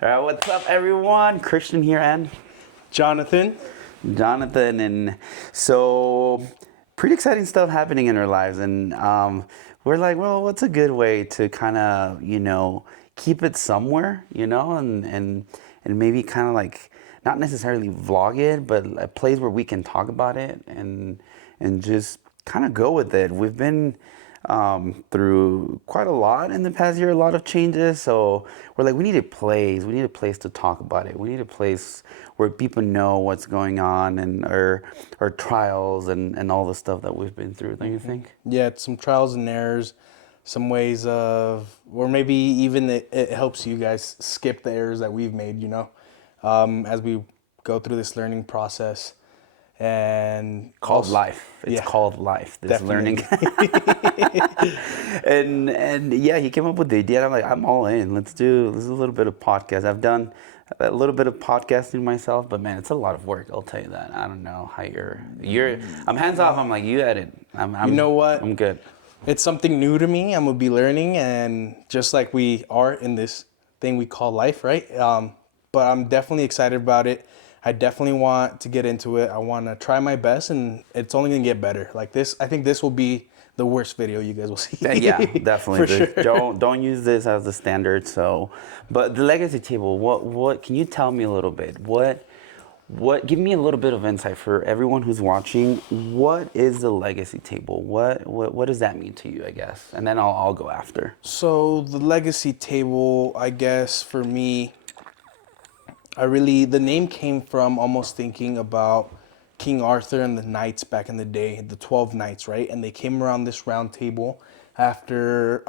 What's up, everyone? Christian here and Jonathan. Jonathan, and so pretty exciting stuff happening in our lives, and we're like, well, what's a good way to kind of keep it somewhere, and maybe kind of like not necessarily vlog it, but a place where we can talk about it and just kind of go with it. We've been through quite a lot in the past year, a lot of changes. So we're like, we need a place. We need a place to talk about it. We need a place where people know what's going on and our trials and all the stuff that we've been through. Don't you think? Yeah, it's some trials and errors, some ways of, or maybe even it helps you guys skip the errors that we've made, as we go through this learning process. And Called also, life. It's yeah, called life. This definitely. learning. and yeah, he came up with the idea. And I'm like, I'm all in. Let's do a little bit of podcast. I've done a little bit of podcasting myself, but man, it's a lot of work. I'll tell you that. I don't know how you're. I'm hands off. I'm like, you edit. You know what? I'm good. It's something new to me. I'm gonna be learning, and just like we are in this thing we call life, right? But I'm definitely excited about it. I definitely want to get into it. I want to try my best, and it's only gonna get better. Like this, I think this will be the worst video you guys will see. Yeah, definitely. For sure. Don't use this as the standard. So, but the legacy table. What can you tell me a little bit? What give me a little bit of insight for everyone who's watching. What is the legacy table? What does that mean to you, I guess? And then I'll go after. So the legacy table, I guess for me, the name came from almost thinking about King Arthur and the knights back in the day, the 12 knights, right? And they came around this round table after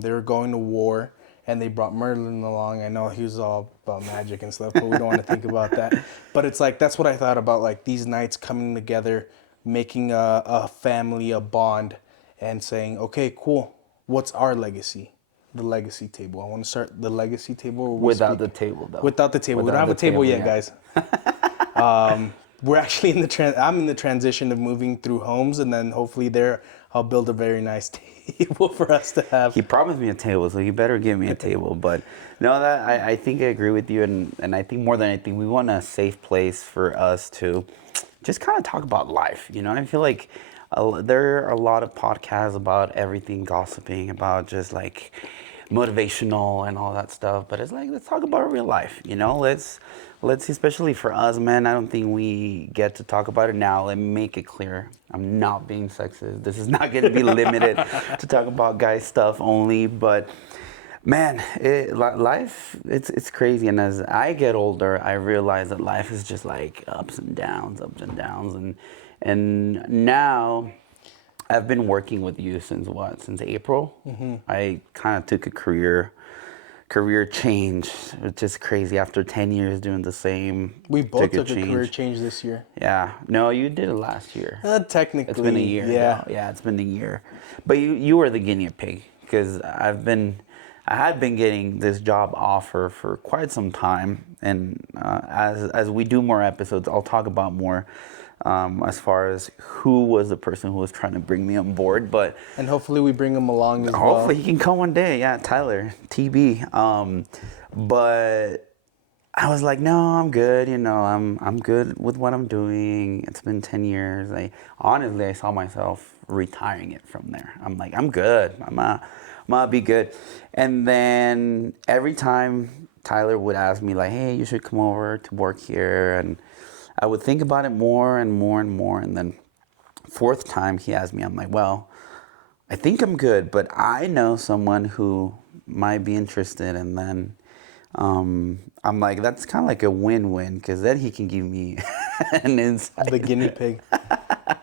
they were going to war, and they brought Merlin along. I know he was all about magic and stuff, but we don't want to think about that. But it's like, that's what I thought about, like these knights coming together, making a family, a bond, and saying, okay, cool, what's our legacy? The legacy table. I want to start the legacy table. Without the table, though. Without the table. We don't have a table yet, guys. We're actually I'm in the transition of moving through homes, and then hopefully there I'll build a very nice table for us to have. He promised me a table, so you better give me a table. But no, that I think I agree with you, and I think more than anything, we want a safe place for us to just kind of talk about life. I feel like there are a lot of podcasts about everything, gossiping about just like motivational and all that stuff, but it's like, let's talk about real life. Let's especially for us, man. I don't think we get to talk about it now. Let me make it clear, I'm not being sexist. This is not going to be limited to talk about guy stuff only, but man, life, it's crazy. And as I get older, I realize that life is just like ups and downs, and now I've been working with you since what? Since April. Mm-hmm. I kind of took a career change, which is crazy. After 10 years doing the same, we both took a career change this year. Yeah. No, you did it last year. Technically, it's been a year. Yeah, yeah, it's been a year. But you were the guinea pig, because I had been getting this job offer for quite some time, and as we do more episodes, I'll talk about more. As far as who was the person who was trying to bring me on board, and hopefully we bring him along as well. Hopefully he can come one day. Yeah, Tyler, TB. But I was like, no, I'm good. I'm good with what I'm doing. It's been 10 years. I saw myself retiring it from there. I'm like, I'm good. I'm gonna be good. And then every time Tyler would ask me like, hey, you should come over to work here, and I would think about it more and more and more. And then fourth time he asked me, I'm like, well, I think I'm good, but I know someone who might be interested. And then I'm like, that's kind of like a win-win, because then he can give me an insight. The guinea pig.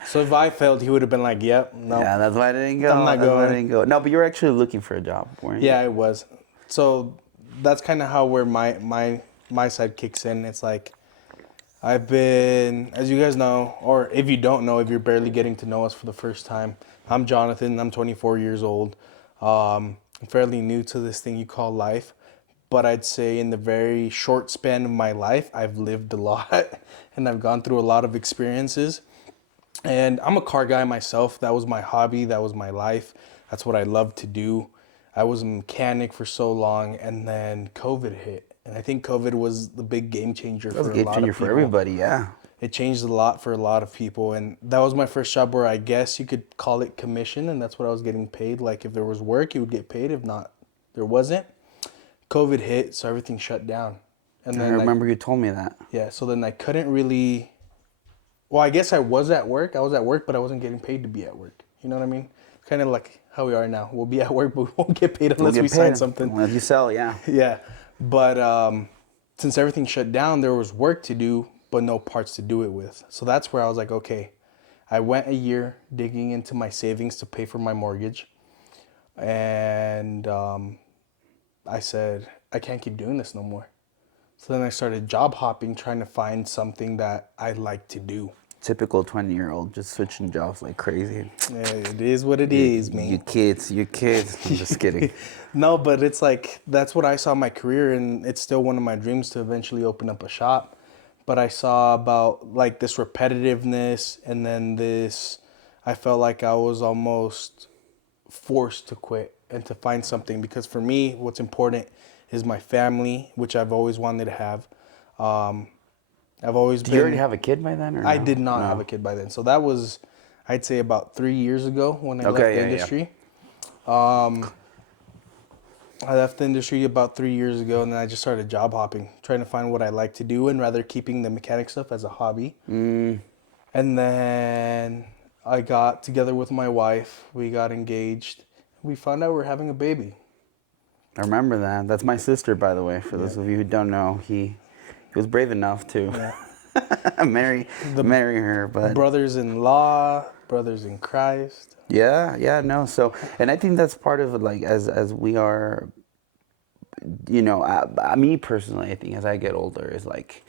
So if I failed, he would have been like, yep, no. Yeah, that's why I didn't go. I'm not going. No, but you were actually looking for a job, weren't you? Yeah, I was. So that's kind of where my side kicks in. It's like, I've been, as you guys know, or if you don't know, if you're barely getting to know us for the first time, I'm Jonathan. I'm 24 years old. I'm fairly new to this thing you call life. But I'd say in the very short span of my life, I've lived a lot and I've gone through a lot of experiences. And I'm a car guy myself. That was my hobby. That was my life. That's what I love to do. I was a mechanic for so long, and then COVID hit. And I think COVID was the big game changer That was for a a game lot changer of for people. everybody. Yeah. It changed a lot for a lot of people. And that was my first job where I guess you could call it commission. And that's what I was getting paid. Like if there was work, you would get paid. If not, there wasn't. COVID hit, so everything shut down. And I then remember you told me that. yeah, so then I couldn't really. Well, I guess I was at work. I was at work, but I wasn't getting paid to be at work. You know what I mean? Kind of like how we are now. We'll be at work, but we won't get paid We'll unless get we sign paid something. unless you sell. Yeah. Yeah, but since everything shut down, there was work to do, but no parts to do it with. So that's where I was like, okay. I went a year digging into my savings to pay for my mortgage, and I said I can't keep doing this no more. So then I started job hopping, trying to find something that I like to do. Typical 20-year-old just switching jobs like crazy. It is what it is, man. You kids. I'm just kidding. No, but it's like that's what I saw in my career, and it's still one of my dreams to eventually open up a shop. But I saw about like this repetitiveness, and then this, I felt like I was almost forced to quit and to find something, because for me, what's important is my family, which I've always wanted to have. I've always Did been. you already have a kid by then? Or I no? did not No. have a kid by then, so that was, I'd say, about 3 years ago when I left the industry. I left the industry about 3 years ago, and then I just started job hopping, trying to find what I like to do, and rather keeping the mechanic stuff as a hobby. And then I got together with my wife. We got engaged. We found out we're having a baby. I remember that. That's my sister, by the way. For those of you who don't know, he was brave enough to marry her. But Brothers-in-law, brothers in Christ. yeah, no. So, and I think that's part of it. Like as we are, me personally, I think as I get older, is like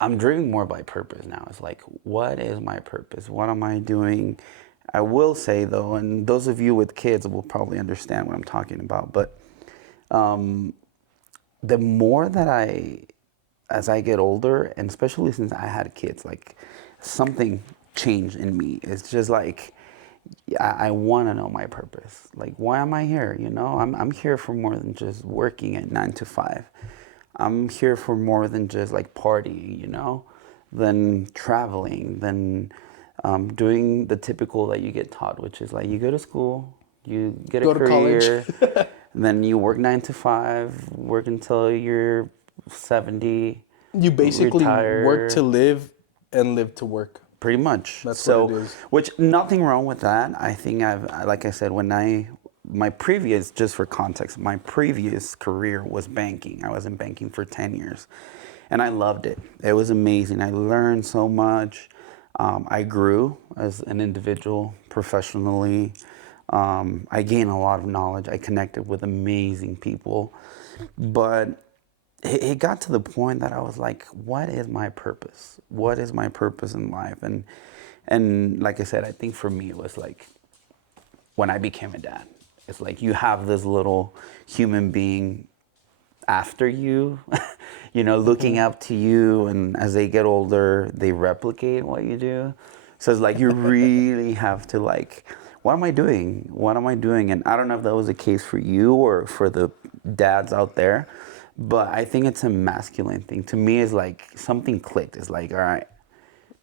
I'm driven more by purpose now. It's like, what is my purpose? What am I doing? I will say though, and those of you with kids will probably understand what I'm talking about, but the more that as I get older, and especially since I had kids, like something changed in me. It's just like, I want to know my purpose. Like, why am I here? I'm here for more than just working at 9 to 5. I'm here for more than just like partying, than traveling, than doing the typical that you get taught, which is like you go to school, you get a career, and then you work 9 to 5, work until you're 70. You basically retire. work to live and live to work. Pretty much. That's what it is. Which, nothing wrong with that. I think like I said, my previous, just for context, my previous career was banking. I was in banking for 10 years. And I loved it. It was amazing. I learned so much. I grew as an individual professionally. I gained a lot of knowledge. I connected with amazing people. But it got to the point that I was like, what is my purpose? What is my purpose in life? And like I said, I think for me it was like when I became a dad. It's like you have this little human being after you, looking up to you, and as they get older, they replicate what you do. So it's like you really have to like, what am I doing? What am I doing? And I don't know if that was the case for you or for the dads out there, but I think it's a masculine thing. To me, it's like something clicked. It's like, all right,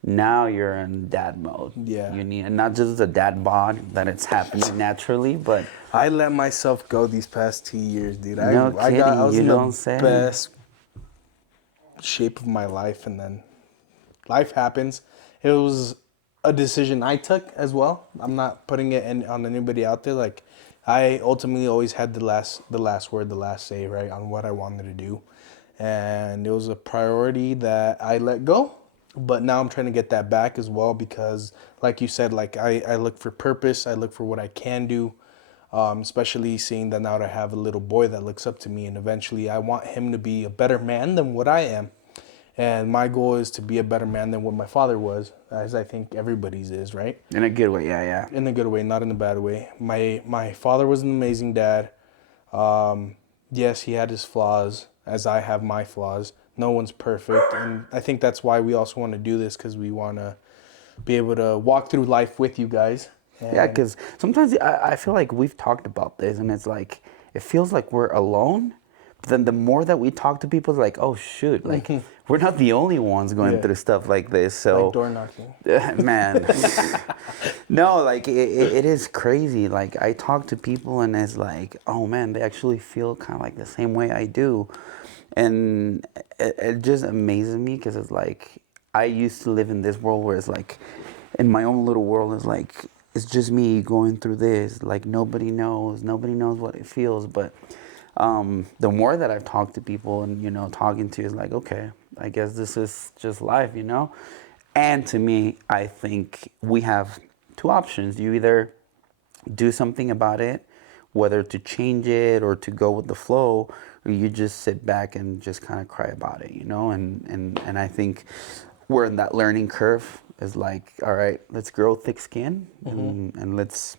now you're in dad mode. Yeah. You need, and not just the dad bod that it's happening naturally, but I let myself go these past 2 years, dude. No I kidding, was you in don't the say. best shape of my life, and then life happens. It was a decision I took as well. I'm not putting it on anybody out there. Like, I ultimately always had the last word, the last say, right, on what I wanted to do. And it was a priority that I let go. But now I'm trying to get that back as well, because like you said, like I look for purpose. I look for what I can do, especially seeing that now that I have a little boy that looks up to me, and eventually I want him to be a better man than what I am. And my goal is to be a better man than what my father was, as I think everybody's is, right? in a good way, yeah. In a good way, not in a bad way. My father was an amazing dad. Yes, he had his flaws, as I have my flaws. No one's perfect, and I think that's why we also want to do this, because we want to be able to walk through life with you guys. Yeah, because sometimes I feel like we've talked about this, and it's like, it feels like we're alone, then the more that we talk to people, it's like, oh shoot, like we're not the only ones going Yeah. through stuff like this. So Like door knocking. man, no, like it is crazy. Like I talk to people and it's like, oh man, they actually feel kind of like the same way I do, and it just amazes me because it's like I used to live in this world where it's like, in my own little world, it's like it's just me going through this. Like nobody knows what it feels, but. The more that I've talked to people and, talking to is like, okay, I guess this is just life, And to me, I think we have two options. You either do something about it, whether to change it or to go with the flow, or you just sit back and just kind of cry about it, And I think we're in that learning curve is like, all right, let's grow thick skin and let's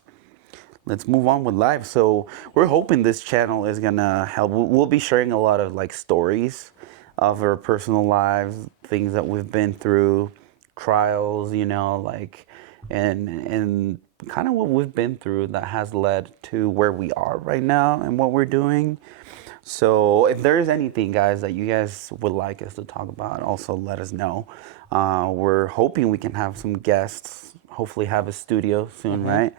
move on with life. So we're hoping this channel is gonna help. We'll be sharing a lot of like stories of our personal lives, things that we've been through, trials, like, and kind of what we've been through that has led to where we are right now and what we're doing. So if there is anything, guys, that you guys would like us to talk about, also let us know. We're hoping we can have some guests, hopefully have a studio soon, right?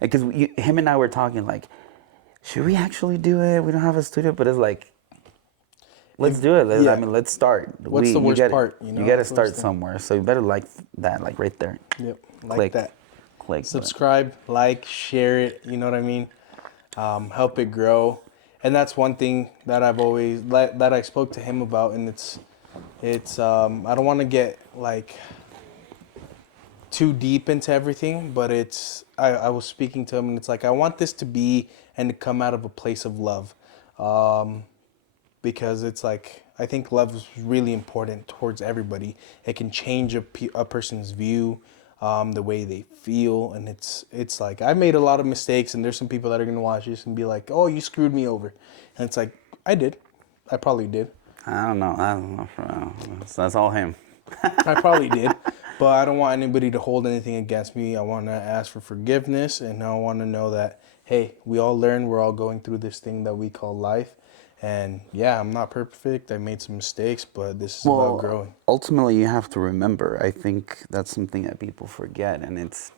Because him and I were talking like, should we actually do it? We don't have a studio, but it's like, let's do it. Yeah. I mean, let's start. What's the worst part? You got to That's the start worst thing. somewhere. So you better like that, like right there. Yep. Like Click. that. Click. Subscribe, like, share it. You know what I mean? Help it grow. And that's one thing that I've always that I spoke to him about, and it's I don't want to get like too deep into everything, but I was speaking to him, and it's like I want this to be and to come out of a place of love, because it's like I think love is really important towards everybody. It can change a person's view, the way they feel, and it's like I made a lot of mistakes, and there's some people that are gonna watch this and be like, "Oh, you screwed me over," and it's like I did, I probably did. I don't know. That's all him. I probably did, but I don't want anybody to hold anything against me. I want to ask for forgiveness, and I want to know that, hey, we all learn. We're all going through this thing that we call life. And yeah, I'm not perfect. I made some mistakes, but this is about growing. Ultimately, you have to remember. I think that's something that people forget, and it's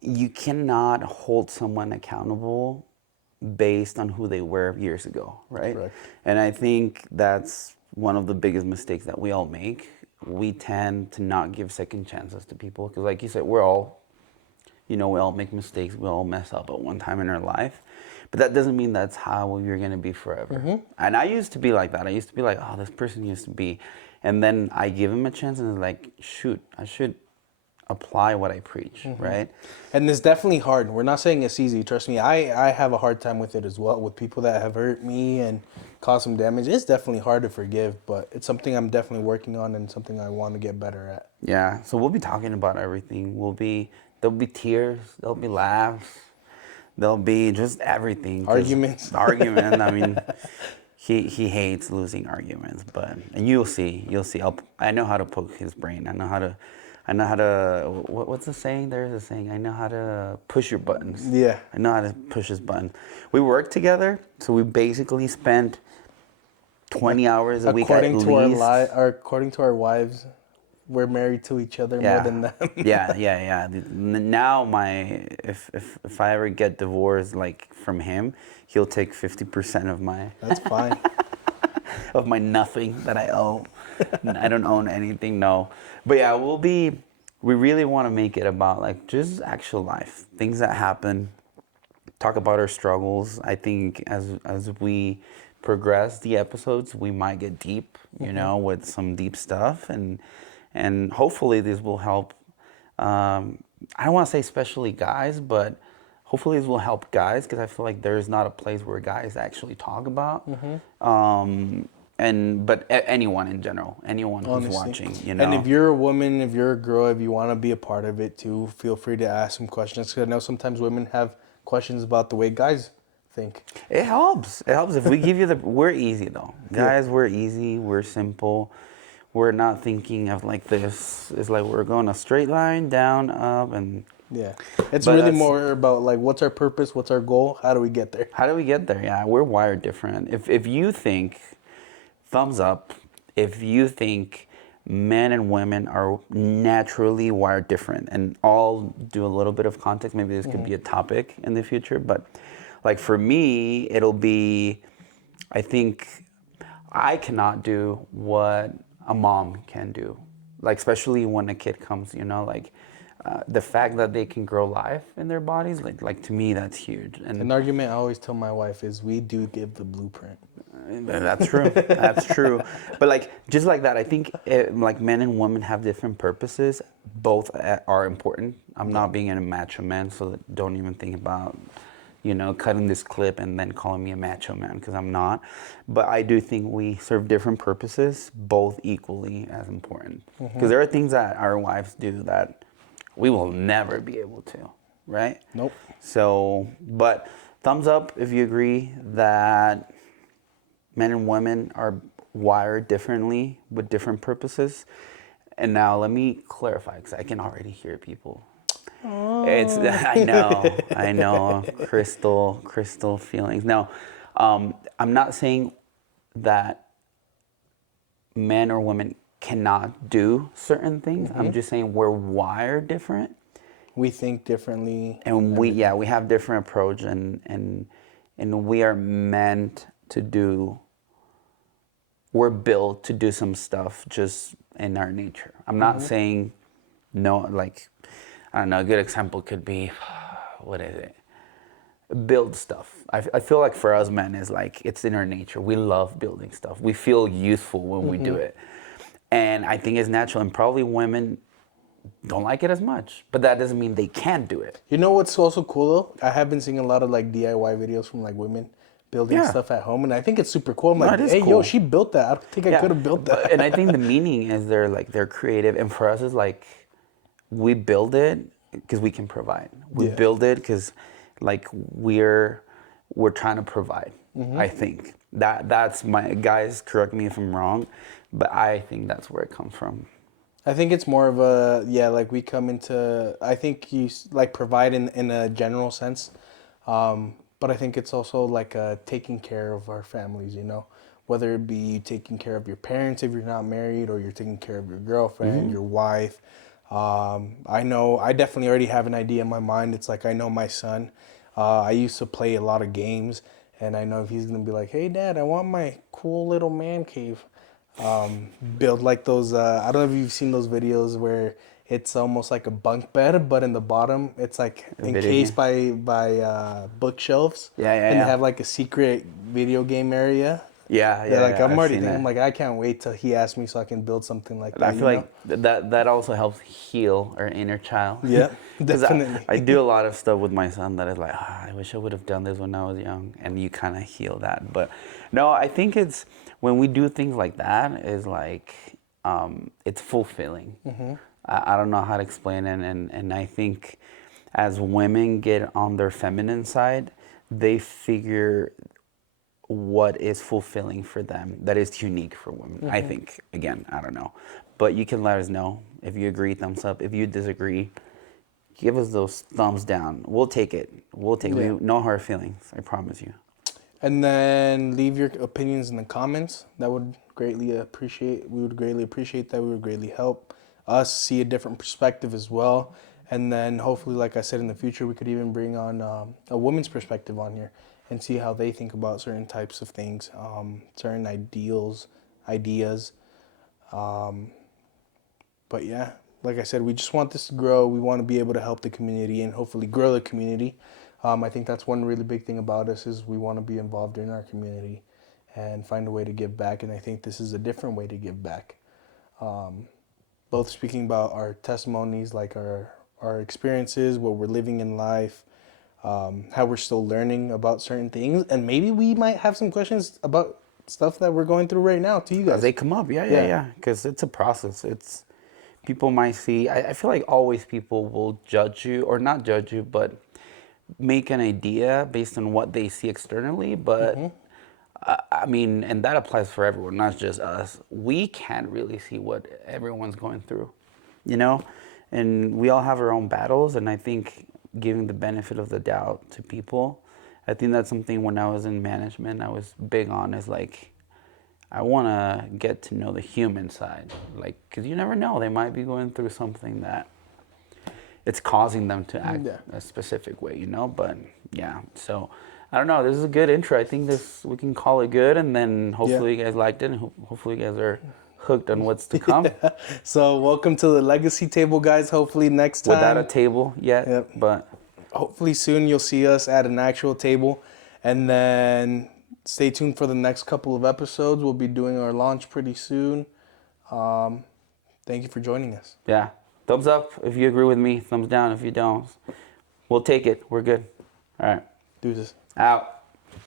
you cannot hold someone accountable based on who they were years ago, right? Correct. And I think that's one of the biggest mistakes that we all make. We tend to not give second chances to people because, like you said, we all make mistakes. We all mess up at one time in our life. But that doesn't mean that's how you're going to be forever. And I used to be like that. I used to be like, oh, this person used to be. And then I give him a chance and it's like, shoot, I should apply what I preach, right? And it's definitely hard. We're not saying it's easy. Trust me, I have a hard time with it as well, with people that have hurt me and caused some damage. It's definitely hard to forgive, but it's something I'm definitely working on and something I want to get better at. Yeah, so we'll be talking about everything. There'll be tears, there'll be laughs, there'll be just everything. Arguments. Argument. I mean, he hates losing arguments, and you'll see. I know how to poke his brain. I know how to. What's the saying? There's a saying. I know how to push your buttons. Yeah. I know how to push his buttons. We work together, so we basically spent 20 hours a week at least. According to our wives, we're married to each other more than them. yeah. Now if I ever get divorced like from him, he'll take 50% of my That's fine. of my nothing that I owe. I don't own anything, no. But yeah, we really want to make it about like just actual life, things that happen, talk about our struggles. I think as we progress the episodes, we might get deep, with some deep stuff, and hopefully this will help. I don't want to say especially guys, but hopefully this will help guys because I feel like there's not a place where guys actually talk about. But anyone in general, anyone who's Honestly. watching, And if you're a woman, if you're a girl, if you want to be a part of it too, feel free to ask some questions. Because I know sometimes women have questions about the way guys think. It helps. It helps if we give you we're easy though. Guys, we're easy. We're simple. We're not thinking of like this. It's like we're going a straight line, down, up, and Yeah. It's But really that's- more about like what's our purpose, what's our goal, how do we get there? How do we get there? Yeah, we're wired different. If you think, thumbs up, if you think men and women are naturally wired different, and I'll do a little bit of context. Maybe this could be a topic in the future, but like for me, it'll be, I think I cannot do what a mom can do. Like especially when a kid comes, like the fact that they can grow life in their bodies, like to me, that's huge. And An argument I always tell my wife is we do give the blueprint. that's true. That's true. But like just like that, I think like men and women have different purposes. Both are important. I'm not being a macho man, so don't even think about cutting this clip and then calling me a macho man because I'm not. But I do think we serve different purposes, both equally as important. Because there are things that our wives do that we will never be able to, right? Nope. So, but thumbs up if you agree that men and women are wired differently with different purposes. And now let me clarify because I can already hear people. It's I know, crystal feelings. Now, I'm not saying that men or women cannot do certain things. I'm just saying we're wired different. We think differently. And we have different approach and we are meant to do, we're built to do some stuff just in our nature. I'm not saying no, like, I don't know, a good example could be, what is it? Build stuff. I feel like for us men is like, it's in our nature. We love building stuff. We feel useful when we do it. And I think it's natural, and probably women don't like it as much, but that doesn't mean they can't do it. You know what's also cool though? I have been seeing a lot of like DIY videos from like women building Yeah. stuff at home, and I think it's super cool. I'm No, like, it is hey, yo, cool. she built that. I don't think I could have built that. And I think the meaning is they're creative, and for us it's like we build it because we can provide. We Yeah. build it because like we're trying to provide. I think that's my guys. Correct me if I'm wrong, but I think that's where it comes from. I think it's more of like we come into, I think you like provide in a general sense. But I think it's also like taking care of our families, whether it be you taking care of your parents if you're not married, or you're taking care of your girlfriend, your wife. I know I definitely already have an idea in my mind. It's like I know my son. I used to play a lot of games, and I know if he's gonna be like, "Hey, Dad, I want my cool little man cave." Build like those. I don't know if you've seen those videos where it's almost like a bunk bed, but in the bottom it's like encased by bookshelves. Yeah, And they have like a secret video game area. Yeah. Like I'm I've already seen thinking, that. I'm like, I can't wait till he asks me so I can build something like that. I feel like that also helps heal our inner child. Yeah, 'Cause definitely. I do a lot of stuff with my son that is like, I wish I would have done this when I was young, and you kind of heal that. But no, I think it's when we do things like that is like it's fulfilling. I don't know how to explain it, and I think as women get on their feminine side, they figure what is fulfilling for them that is unique for women. I think, again, I don't know, but you can let us know if you agree, thumbs up. If you disagree, give us those thumbs down. We'll take it. Yeah. No hard feelings, I promise you. And then leave your opinions in the comments. That would greatly appreciate. We would greatly appreciate that. We would greatly help us see a different perspective as well. And then hopefully, like I said, in the future, we could even bring on a woman's perspective on here and see how they think about certain types of things, certain ideas. But yeah, like I said, we just want this to grow. We want to be able to help the community and hopefully grow the community. I think that's one really big thing about us is we want to be involved in our community and find a way to give back. And I think this is a different way to give back. Both speaking about our testimonies, like our experiences, what we're living in life, how we're still learning about certain things. And maybe we might have some questions about stuff that we're going through right now to you guys. As they come up, yeah. Because it's a process. People might see. I feel like always people will judge you, or not judge you, but make an idea based on what they see externally. But I mean, and that applies for everyone, not just us. We can't really see what everyone's going through, and we all have our own battles. And I think giving the benefit of the doubt to people, I think that's something when I was in management, I was big on is like, I want to get to know the human side, like, because you never know, they might be going through something that it's causing them to act a specific way, you know. But yeah, so I don't know. This is a good intro. I think we can call it good, and then hopefully you guys liked it, and hopefully you guys are hooked on what's to come. So welcome to the legacy table, guys. Hopefully next time. Without a table yet, but hopefully soon you'll see us at an actual table, and then stay tuned for the next couple of episodes. We'll be doing our launch pretty soon. Thank you for joining us. Yeah. Thumbs up if you agree with me. Thumbs down if you don't. We'll take it. We're good. All right. Deuces. Out.